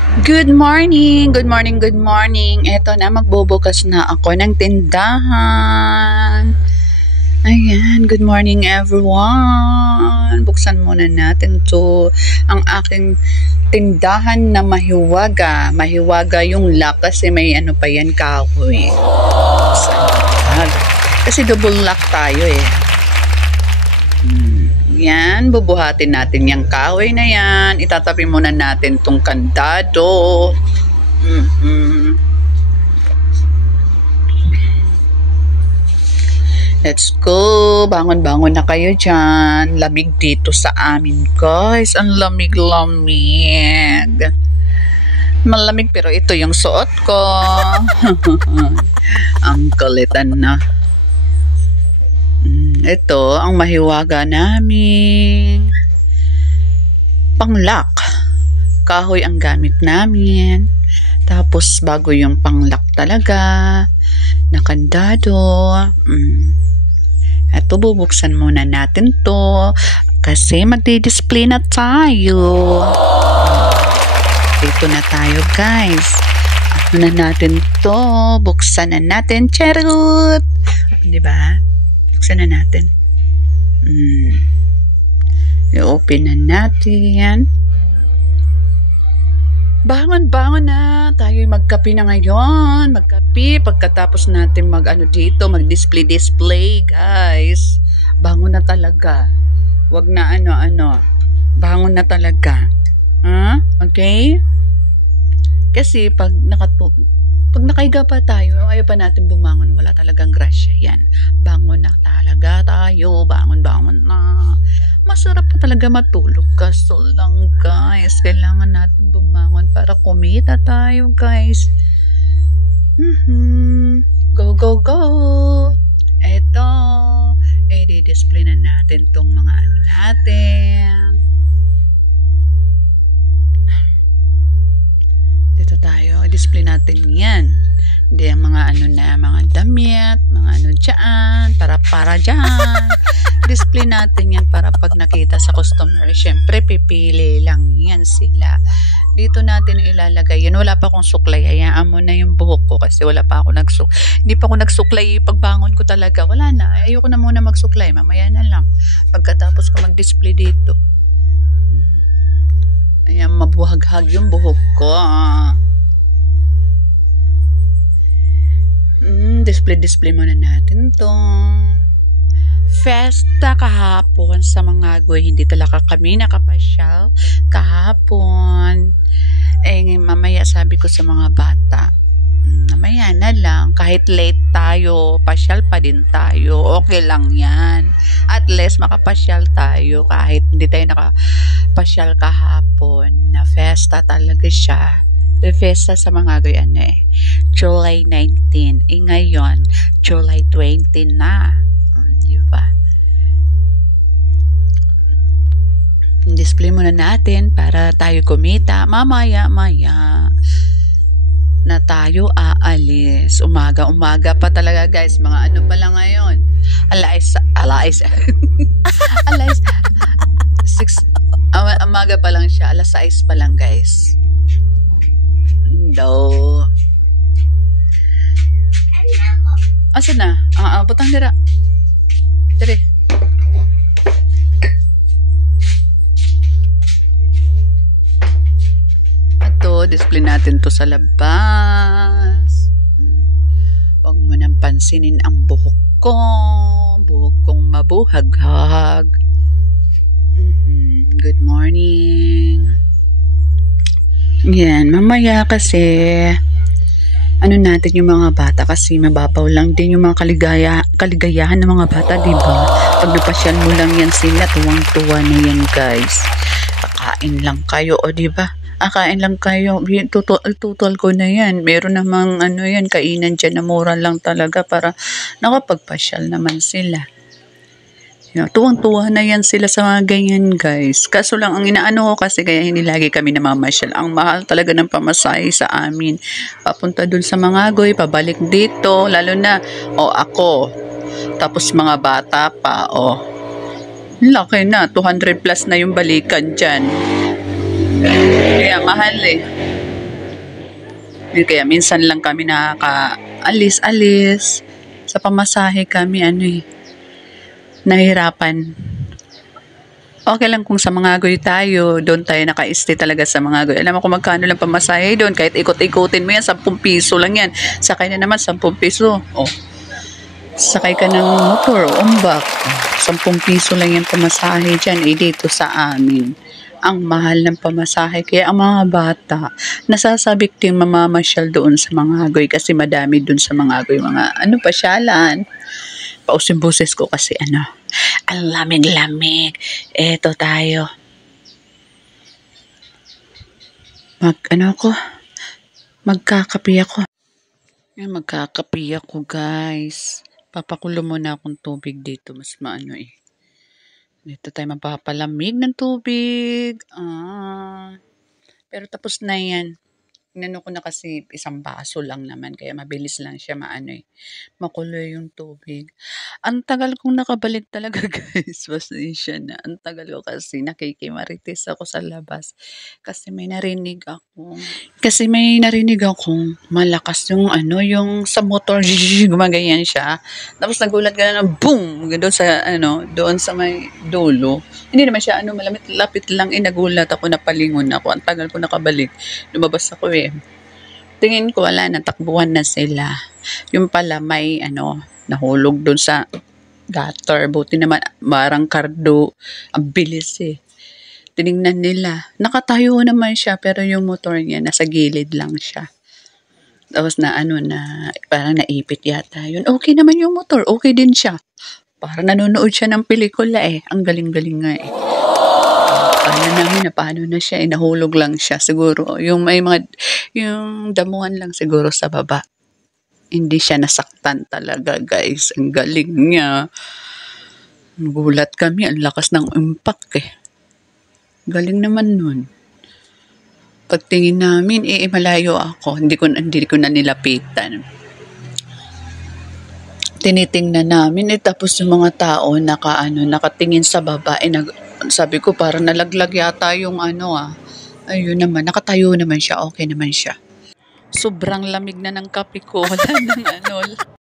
Good morning, good morning, good morning. Eto na, magbubukas na ako ng tindahan. Ayan, good morning everyone. Buksan muna natin to ang aking tindahan na mahiwaga. Mahiwaga yung lock kasi may ano pa yan, kahoy. Kasi double lock tayo eh. Yan, bubuhatin natin yung kahoy na yan. Itatabi muna natin tong kandado. Let's go. Bangon-bangon na kayo dyan. Lamig dito sa amin, guys. Ang lamig-lamig. Malamig pero ito yung suot ko. Ang kulitan na. Ito ang mahiwaga namin. Panglock. Kahoy ang gamit namin. Tapos bago yung panglock talaga. Nakandado. Ito bubuksan muna natin to. Kasi magdi-display na tayo. Dito na tayo guys. Ano na natin to? Buksan na natin. Charot! Diba? Buksan na natin. I-open na natin. Bangon-bangon na. Tayo'y magkape na ngayon. Magkape. Pagkatapos natin mag-display, guys. Bangon na talaga. Wag na ano-ano. Bangon na talaga. Okay? Kasi pag nakahiga pa tayo, ayaw pa natin bumangon, wala talagang grasya yan. Bangon na talaga tayo, bangon-bangon na. Masarap pa talaga matulog, kaso lang guys, kailangan natin bumangon para kumita tayo guys. Go, go, go! Eto, i-display na natin tong mga ano natin. Dito tayo, i-display natin yan. Hindi ang mga ano na, mga damit, mga ano dyan, para dyan. Display natin yan para pag nakita sa customer, syempre pipili lang yan sila. Dito natin ilalagay yan. Wala pa akong suklay. Hayaan mo na yung buhok ko kasi wala pa ako hindi pa ako nagsuklay. Pagbangon ko talaga, wala na. Ayoko na muna magsuklay. Mamaya na lang. Pagkatapos ko mag-display dito. Ayan, mabuhaghag yung buhok ko. Display muna natin to. Festa kahapon sa mga goy. Hindi talaga kami nakapasyal kahapon. Mamaya sabi ko sa mga bata, mamaya na lang. Kahit late tayo, pasyal pa din tayo. Okay lang yan. At least makapasyal tayo kahit hindi tayo nakapasyal kahapon. Na festa talaga siya. Festa sa mga goyan July 19. Ngayon, July 20 na. Diba? Display muna natin para tayo kumita. Mamaya na tayo aalis. Umaga pa talaga guys. Mga ano pa lang ngayon. Alas 6. Umaga pa lang siya. Alas 6 pa lang guys. Asa na? Butang dira. Dire. Ito, display natin to sa labas. Huwag mo nang pansinin ang buhok ko. Buhok kong mabuhaghag. Good morning. Yan, mamaya kasi ano natin yung mga bata kasi mababaw lang din yung mga kaligayahan ng mga bata, diba? Pag napasyal mo lang yan sila, tuwang-tuwa na yan guys. Kakain lang kayo, diba? Kain lang kayo. Tutual ko na yan. Meron namang ano yan, kainan dyan na mura lang talaga para nakapagpasyal naman sila. Tuwang-tuwa na yan sila sa mga ganyan guys. Kaso lang ang inaano ko kasi kaya hindi lagi kami namamasyal. Ang mahal talaga ng pamasahe sa amin. Papunta dun sa mga goy, pabalik dito. Lalo na, ako. Tapos mga bata pa, laki na. 200 plus na yung balikan dyan. Kaya mahal eh. Kaya minsan lang kami nakaka-alis-alis. Sa pamasahe kami, nahihirapan. Okay lang kung sa Mangagoy tayo, doon tayo naka-stay talaga sa Mangagoy. Alam mo kung magkano lang pamasahe doon, kahit ikot-ikutin mo yan, 10 piso lang yan. Sakay na naman, 10 piso. Oh, sakay ka ng motor, umbak. 10 piso lang yung pamasahe dyan, dito sa amin. Ang mahal ng pamasahe. Kaya ang mga bata, nasasabik din mamamasyal doon sa Mangagoy kasi madami doon sa Mangagoy, mga pasyalan. Pausin boses ko kasi ang lamig-lamig. Eto tayo. Magkakape ako. Magkakape ako, guys. Papakulo muna akong tubig dito. Mas maano eh. Dito tayo mapapalamig ng tubig. Pero tapos na yan. Inano ko na kasi isang baso lang naman. Kaya mabilis lang siya makulo yung tubig. Ang tagal kong nakabalik talaga, guys. Pasensya na. Ang tagal ko kasi nakikimarites ako sa labas. Kasi may narinig akong malakas yung yung sa motor. Gumaganyan siya. Tapos nagulat ka na boom! Doon sa may dulo. Hindi naman siya malamit. Lapit lang nagulat ako, napalingon ako. Ang tagal ko nakabalik. Lumabas ako eh. Tingin ko wala, natakbuhan na sila. Yung pala may nahulog doon sa gutter. Buti naman marang kardo. Ang bilis eh. Tinignan nila. Nakatayo naman siya pero yung motor niya nasa gilid lang siya. Tapos parang naipit yata yun. Okay naman yung motor. Okay din siya. Parang nanonood siya ng pelikula eh. Ang galing-galing nga eh. Kala namin na paano na siya nahulog lang siya. Siguro yung damuhan lang siguro sa baba. Hindi siya nasaktan talaga, guys. Ang galing niya. Gulat kami. Ang lakas ng impact eh. Galing naman nun. Pagtingin namin, malayo ako. Hindi ko na nilapitan. Tinitingnan namin tapos yung mga tao nakatingin sa baba. Sabi ko parang nalaglag yata yung Ayun naman, nakatayo naman siya. Okay naman siya. Sobrang lamig na ng kape ko. Wala nang